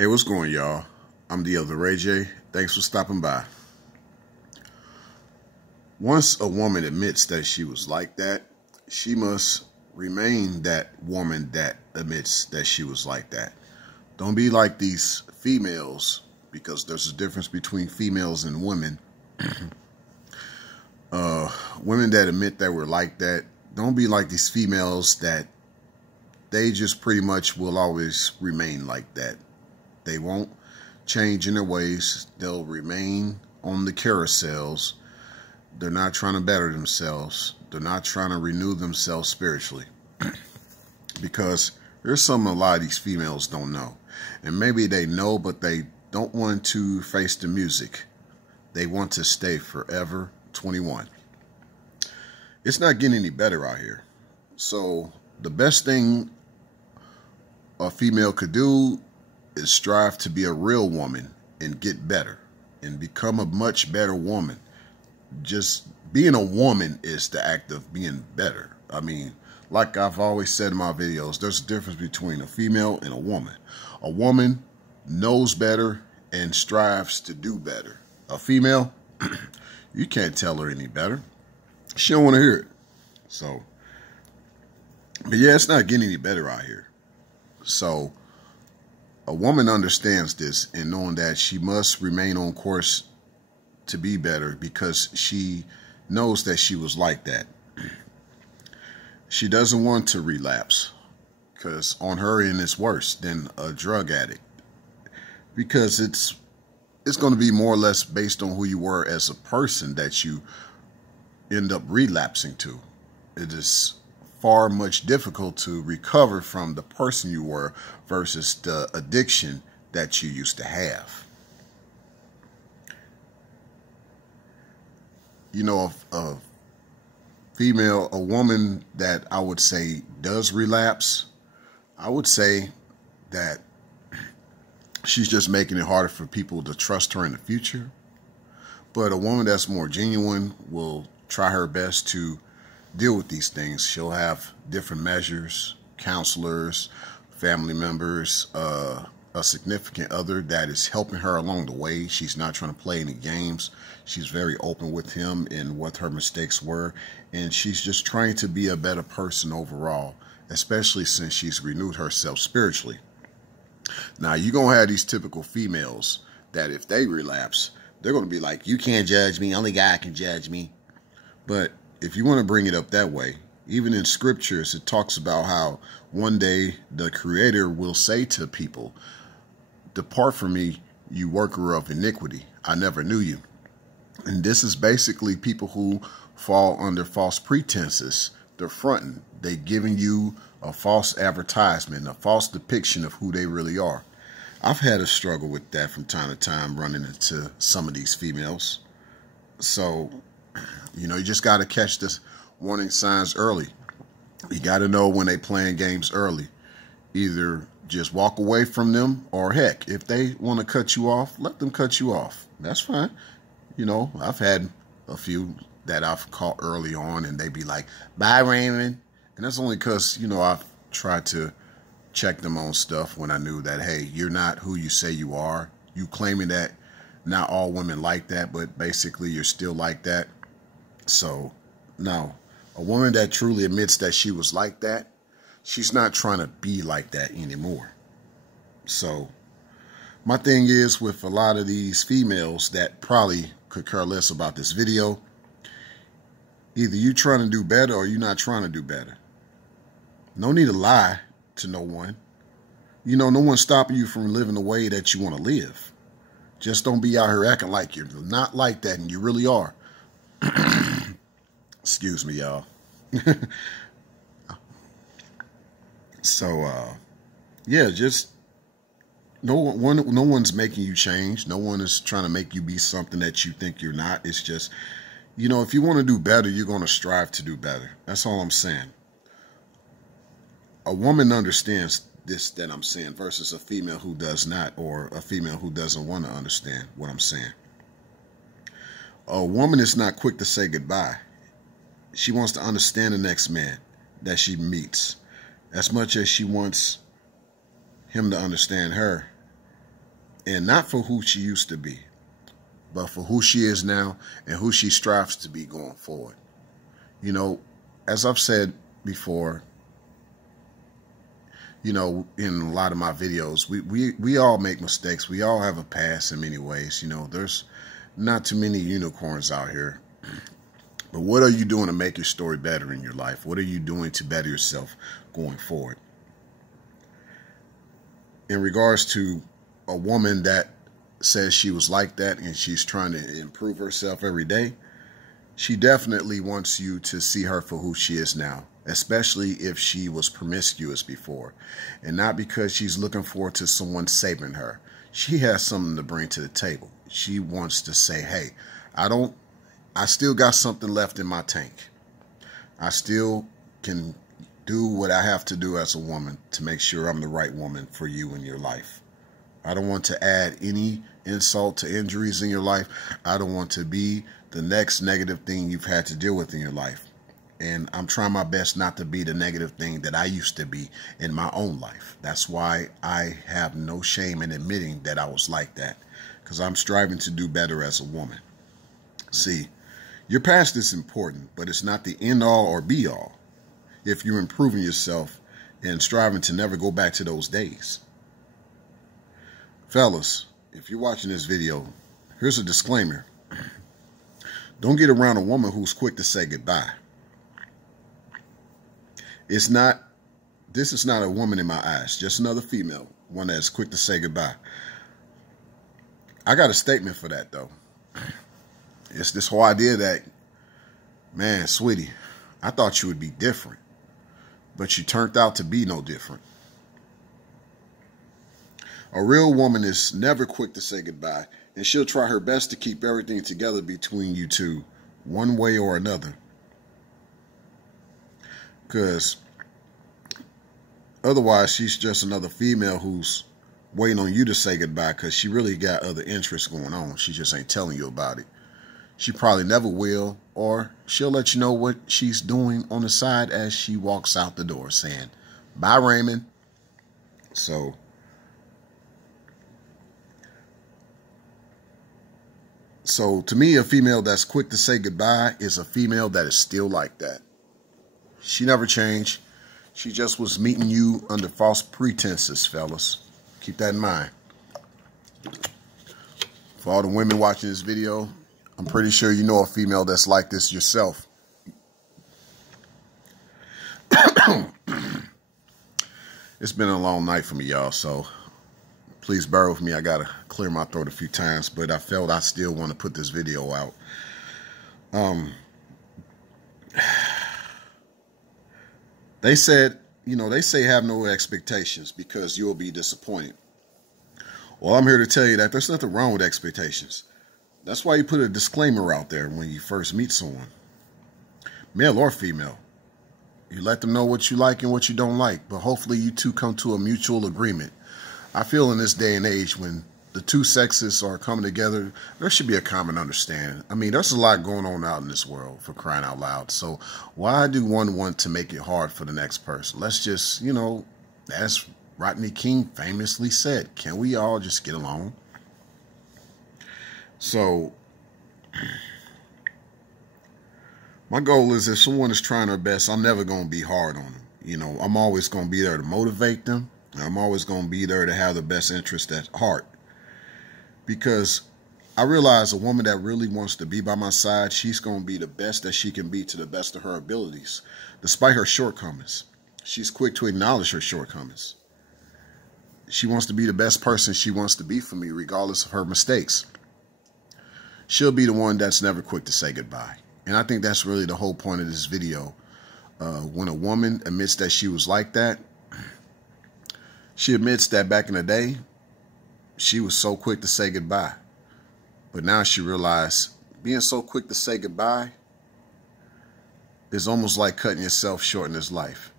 Hey, what's going, y'all? I'm the other Ray J. Thanks for stopping by. Once a woman admits that she was like that, she must remain that woman that admits that she was like that. Don't be like these females, because there's a difference between females and women. Women that admit that we're like that, don't be like these females that they just pretty much will always remain like that. They won't change in their ways. They'll remain on the carousels. They're not trying to better themselves. They're not trying to renew themselves spiritually. Because there's something a lot of these females don't know. And maybe they know, but they don't want to face the music. They want to stay forever 21. It's not getting any better out here. So the best thing a female could do is strive to be a real woman and get better and become a much better woman. Just being a woman is the act of being better. I mean, like I've always said in my videos, there's a difference between a female and a woman. A woman knows better and strives to do better. A female, you can't tell her any better. She don't want to hear it. So, but yeah, it's not getting any better out here. So, a woman understands this and knowing that she must remain on course to be better because she knows that she was like that. She doesn't want to relapse because on her end it's worse than a drug addict, because it's going to be more or less based on who you were as a person that you end up relapsing to. It is far much difficult to recover from the person you were versus the addiction that you used to have. You know, a female, a woman that I would say does relapse, I would say that she's just making it harder for people to trust her in the future. But a woman that's more genuine will try her best to deal with these things. She'll have different measures, counselors, family members, a significant other that is helping her along the way. She's not trying to play any games. She's very open with him in what her mistakes were. And she's just trying to be a better person overall, especially since she's renewed herself spiritually. Now, you're going to have these typical females that if they relapse, they're going to be like, you can't judge me. Only God can judge me. But if you want to bring it up that way, even in scriptures, it talks about how one day the Creator will say to people, depart from me, you worker of iniquity. I never knew you. And this is basically people who fall under false pretenses. They're fronting. They're giving you a false advertisement, a false depiction of who they really are. I've had a struggle with that from time to time, running into some of these females. So, you know, you just got to catch this warning signs early. You got to know when they playing games early. Either just walk away from them, or heck, if they want to cut you off, let them cut you off. That's fine. You know, I've had a few that I've caught early on and they be like, bye, Raymond. And that's only because, you know, I've tried to check them on stuff when I knew that, hey, you're not who you say you are. You claiming that not all women like that, but basically you're still like that. So, no, a woman that truly admits that she was like that, she's not trying to be like that anymore. So, my thing is with a lot of these females that probably could care less about this video, either you trying to do better or you're not trying to do better. No need to lie to no one. You know, no one's stopping you from living the way that you want to live. Just don't be out here acting like you're not like that and you really are. Excuse me, y'all. So, yeah, just no one's making you change. No one is trying to make you be something that you think you're not. It's just, you know, if you want to do better, you're going to strive to do better. That's all I'm saying. A woman understands this that I'm saying versus a female who does not, or a female who doesn't want to understand what I'm saying. A woman is not quick to say goodbye. She wants to understand the next man that she meets as much as she wants him to understand her. And not for who she used to be, but for who she is now and who she strives to be going forward. You know, as I've said before, you know, in a lot of my videos, we all make mistakes. We all have a past in many ways. You know, there's not too many unicorns out here. But what are you doing to make your story better in your life? What are you doing to better yourself going forward? In regards to a woman that says she was like that and she's trying to improve herself every day, she definitely wants you to see her for who she is now, especially if she was promiscuous before, and not because she's looking forward to someone saving her. She has something to bring to the table. She wants to say, hey, I still got something left in my tank. I still can do what I have to do as a woman to make sure I'm the right woman for you in your life. I don't want to add any insult to injuries in your life. I don't want to be the next negative thing you've had to deal with in your life. And I'm trying my best not to be the negative thing that I used to be in my own life. That's why I have no shame in admitting that I was like that, because I'm striving to do better as a woman. See, your past is important, but it's not the end all or be all if you're improving yourself and striving to never go back to those days. Fellas, if you're watching this video, here's a disclaimer. Don't get around a woman who's quick to say goodbye. This is not a woman in my eyes, just another female, one that's quick to say goodbye. I got a statement for that, though. It's this whole idea that, man, sweetie, I thought you would be different, but you turned out to be no different. A real woman is never quick to say goodbye, and she'll try her best to keep everything together between you two, one way or another. Because otherwise, she's just another female who's waiting on you to say goodbye because she really got other interests going on. She just ain't telling you about it. She probably never will, or she'll let you know what she's doing on the side as she walks out the door saying, bye, Raymond. So to me, a female that's quick to say goodbye is a female that is still like that. She never changed. She just was meeting you under false pretenses, fellas. Keep that in mind. For all the women watching this video, I'm pretty sure you know a female that's like this yourself. It's been a long night for me, y'all, so please bear with me. I got to clear my throat a few times, but I felt I still want to put this video out. They said, you know, they say have no expectations because you'll be disappointed. Well, I'm here to tell you that there's nothing wrong with expectations. That's why you put a disclaimer out there when you first meet someone, male or female. You let them know what you like and what you don't like, but hopefully you two come to a mutual agreement. I feel in this day and age when the two sexes are coming together, there should be a common understanding. I mean, there's a lot going on out in this world, for crying out loud. So why do one want to make it hard for the next person? Let's just, you know, as Rodney King famously said, can we all just get along? So my goal is if someone is trying their best, I'm never going to be hard on them. You know, I'm always going to be there to motivate them. I'm always going to be there to have the best interest at heart. Because I realize a woman that really wants to be by my side, she's going to be the best that she can be to the best of her abilities, despite her shortcomings. She's quick to acknowledge her shortcomings. She wants to be the best person she wants to be for me, regardless of her mistakes. She'll be the one that's never quick to say goodbye. And I think that's really the whole point of this video. When a woman admits that she was like that, she admits that back in the day, she was so quick to say goodbye. But now she realized being so quick to say goodbye is almost like cutting yourself short in this life.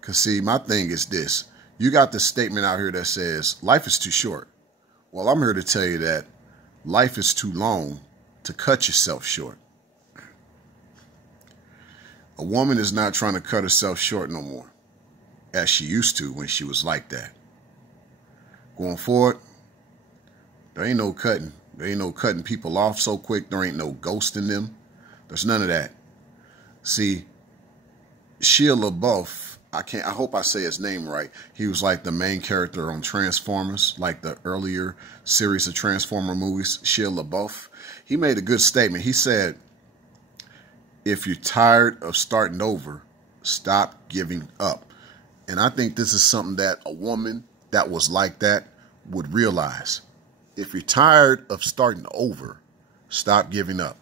Because see, my thing is this. You got this statement out here that says, life is too short. Well, I'm here to tell you that life is too long to cut yourself short. A woman is not trying to cut herself short no more, as she used to when she was like that. Going forward, There ain't no cutting. There ain't no cutting people off so quick. There ain't no ghosting them. There's none of that. See, Shia LaBeouf, I hope I say his name right. He was like the main character on Transformers, like the earlier series of Transformer movies, Shia LaBeouf. He made a good statement. He said, if you're tired of starting over, stop giving up. And I think this is something that a woman that was like that would realize. If you're tired of starting over, stop giving up.